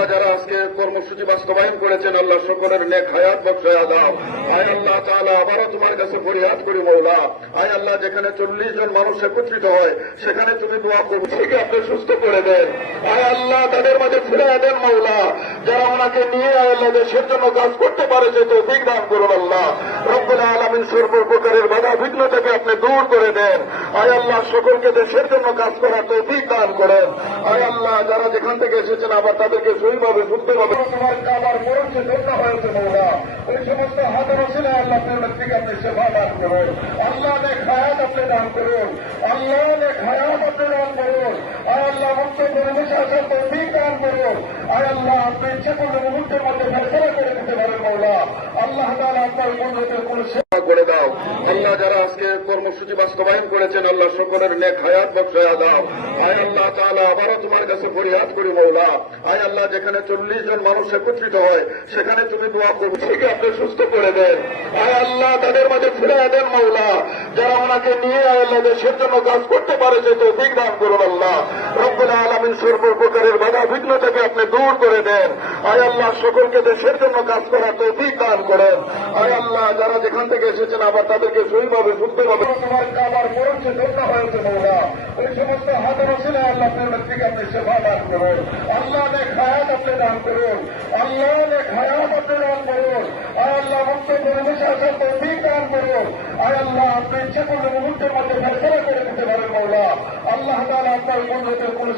আল্লাহ যারা আজকে কর্মসূচি বাস্তবায়ন করেছেন আল্লাহ সকলের নেক হায়াত বখশায়া দাও। আয় আল্লাহ তাআলা আবারও তোমার কাছে ফরিয়াদ করি মওলা, আয় আল্লাহ যেখানে 40 জন মানুষ একত্রিত হয় সেখানে তুমি দোয়া করবে থেকে আপনি সুস্থ করে দেন। আয় আল্লাহ তাদের মাঝে ফিরিয়ে দেন মওলা, যারা ওনাকে নিয়ে আয় আল্লাহ দেশের জন্য কাজ করতে পারে সে তৌফিক দান করুন আল্লাহ রব্বুল আলামিন। সর্বপ্রকারের বাধা বিঘ্ন থেকে আপনি দূর করে দেন। আয় আল্লাহ সকলকে দেশের জন্য কাজ করার তৌফিক দান করেন। আয় আল্লাহ যারা যেখান থেকে এসেছেন আবার তাদেরকে সহিভাবে সুস্থভাবে তোমার কাবার পড়ছে ধন্য হয়েছে মওলা, ওই সমস্ত হাতের ওসিলায় আল্লাহ আপনার থেকে আপনি সেবা দান করুন। আল্লাহ নেক হায়াত আপনি দান করুন, আল্লাহ নেক হায়াত আপনি দান করুন। আয় আল্লাহ মুক্ত পরিবেশে আসার তৌফিক দান করুন। আয় আল্লাহ আপনি ইচ্ছা করলে মুহূর্তের মধ্যে ফেসলা করে দিতে পারেন মওলা। আল্লাহ তাআলা আপনার কুদরতের কোন সেবা করে দাও। আল্লাহ যারা আজকে কর্মসূচি বাস্তবায়ন করেছেন আল্লাহ সকলের নেক হায়াত বখশায়া দাও। আয় আল্লাহ তাআলা আবারও তোমার কাছে ফরিয়াদ করি মওলা, আয় আল্লাহ যেখানে 40 জন মানুষ একত্রিত হয় সেখানে তুমি দোয়া করবে থেকে আপনি সুস্থ করে দেন। আয় আল্লাহ তাদের মাঝে ফিরিয়ে দেন মওলা, যারা ওনাকে নিয়ে আয় আল্লাহ দেশের জন্য কাজ করতে পারে সে তৌফিক দান করুন আল্লাহ রব্বুল আলামিন। সর্বপ্রকারের বাধা বিঘ্ন থেকে আপনি দূর করে দেন। আয় আল্লাহ সকলকে দেশের জন্য কাজ করার তৌফিক দান করেন। আয় আল্লাহ যারা যেখান থেকে এসেছেন আবার তাদেরকে সহিভাবে সুস্থভাবে তোমার কাবার পড়ছে ধন্য হয়েছে মওলা, ওই সমস্ত হাতের ওসিলায় আল্লাহ আপনার থেকে আপনি সেবা দান করুন। আল্লাহ নেক হায়াত আপনি দান করুন, আল্লাহ নেক হায়াত আপনি দান করুন। আয় আল্লাহ মুক্ত পরিবেশে আসার তৌফিক দান করুন। আয় আল্লাহ আপনি ইচ্ছা করলে মুহূর্তের মধ্যে ফেসলা করে দিতে পারেন মওলা। আল্লাহ তাআলা আপনার কুদরতের কোন